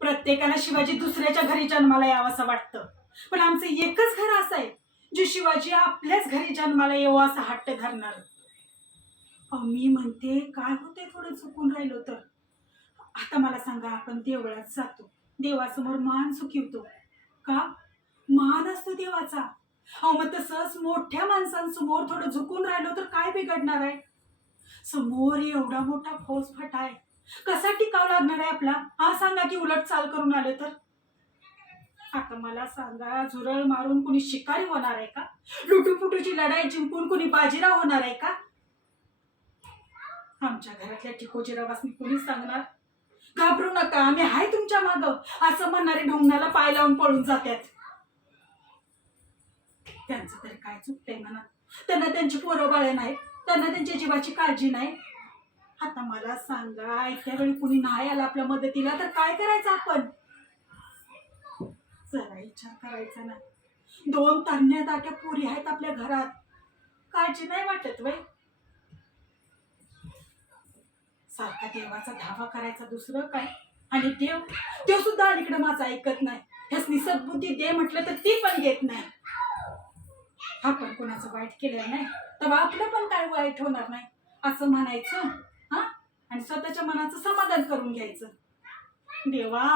प्रत्येकाला शिवाजी दुसऱ्याच्या घरी जन्माला यावंसं वाटतं, पण आमचं एकच घर असं आहे जे शिवाजी आपल्याच घरी जन्माला येऊ असा हट्ट धरणार. मी म्हणते काय होते थोडं चुकून राहिलो तर. आता मला सांगा, आपण देवळात जातो, देवासमोर मान सुकिवतो का? मान असतो देवाचा. मग तसंच मोठ्या माणसांसमोर थोडं झुकून राहिलो तर काय बिघडणार आहे? समोर एवढा मोठा फौजफाटा आहे, कसा टिकाव लागणार आहे आपला? सांगा की उलट चाल करून आले तर. आता मला सांगा, झुरळ मारून कुणी शिकारी होणार आहे का? लुटूपुटूची लढाई जिंकून कुणी बाजीराव होणार आहे का? आमच्या घरातल्या टिकोजीरावासनी कुणी सांगणार, घाबरू नका, आम्ही आहे तुमच्या मागं, असं म्हणणारे ढोंगणाला पाय लावून पळून जातात. त्यांचं तरी काय चुकतंय म्हणा? त्यांना त्यांची पोरं बाळे नाहीत, त्यांना त्यांच्या जीवाची काळजी नाही. आता मला सांगा, इतक्या वेळी कुणी नाही आला आपल्या मदतीला तर काय करायचं आपण? जरा विचार करायचा ना. 2 तरण्या दाट्या पोरी आहेत आपल्या घरात, काळजी नाही वाटत वय? सारखा देवाचा धावा करायचा, दुसरं काय? आणि देव देव सुद्धा अलीकडे माझं ऐकत नाही. ह्यासनी सद्बुद्धी दे म्हटलं तर ती पण देत नाही. आपण कोणाचं वाईट केलं नाही तेव्हा आपलं पण काय वाईट होणार नाही असं म्हणायचं, आणि स्वतःच्या मनाचं समाधान करून घ्यायचं. देवा,